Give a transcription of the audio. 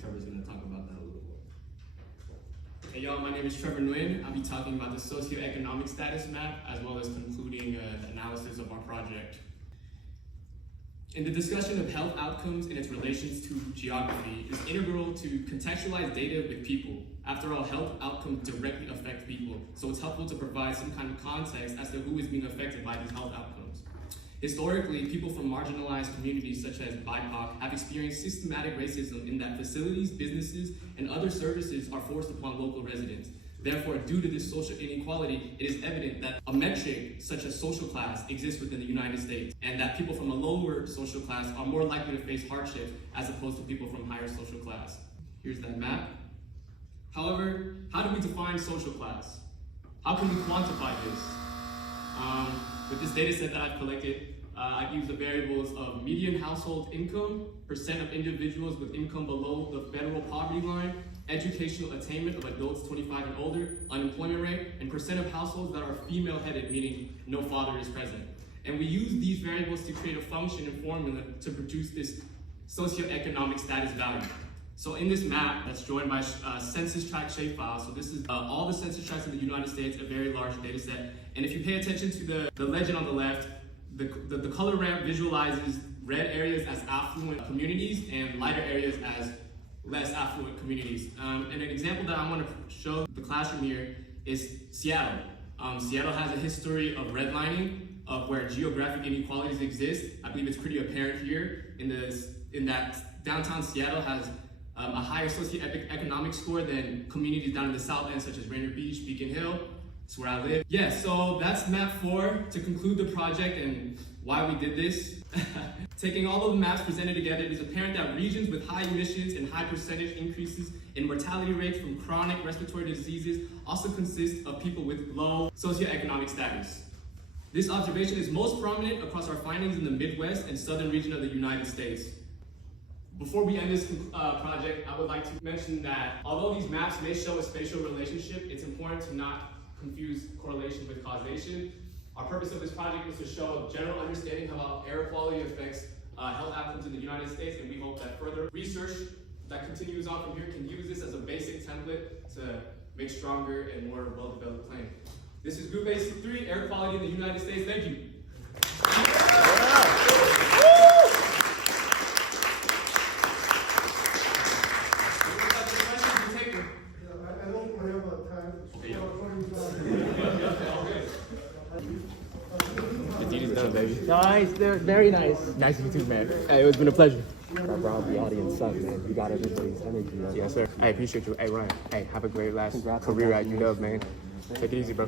Trevor's going to talk about that a little more. Hey y'all, my name is Trevor Nguyen. I'll be talking about the socioeconomic status map as well as concluding the analysis of our project. In the discussion of health outcomes and its relations to geography, it is integral to contextualize data with people. After all, health outcomes directly affect people, so it's helpful to provide some kind of context as to who is being affected by these health outcomes. Historically, people from marginalized communities such as BIPOC have experienced systematic racism in that facilities, businesses, and other services are forced upon local residents. Therefore, due to this social inequality, it is evident that a metric such as social class exists within the United States, and that people from a lower social class are more likely to face hardship as opposed to people from higher social class. Here's that map. However, how do we define social class? How can we quantify this? With this data set that I've collected, I've used the variables of median household income, percent of individuals with income below the federal poverty line, educational attainment of adults 25 and older, unemployment rate, and percent of households that are female-headed, meaning no father is present. And we use these variables to create a function and formula to produce this socioeconomic status value. So in this map that's joined by Census Tract shapefile, so this is all the census tracts in the United States, a very large data set. And if you pay attention to the legend on the left, the color ramp visualizes red areas as affluent communities and lighter areas as less affluent communities. And an example that I want to show the classroom here is Seattle. Seattle has a history of redlining, of where geographic inequalities exist. I believe it's pretty apparent here in that downtown Seattle has a higher socioeconomic score than communities down in the south end, such as Rainier Beach, Beacon Hill. It's where I live. Yeah, so that's map 4 to conclude the project and why we did this. Taking all of the maps presented together, it is apparent that regions with high emissions and high percentage increases in mortality rates from chronic respiratory diseases also consist of people with low socioeconomic status. This observation is most prominent across our findings in the Midwest and southern region of the United States. Before we end this project, I would like to mention that although these maps may show a spatial relationship, it's important to not confuse correlation with causation. Our purpose of this project is to show a general understanding of how air quality affects health outcomes in the United States, and we hope that further research that continues on from here can use this as a basic template to make stronger and more well-developed claim. This is Group A3, Air Quality in the United States. Thank you. Nice, they're very nice. Nice to meet you, man. Hey, it's been a pleasure. Bro, the audience sucks, man. You got everybody's energy. Right? Yes, sir. Hey, appreciate you. Hey, Ryan. Hey, have a great last career at UW, man. Take it easy, bro.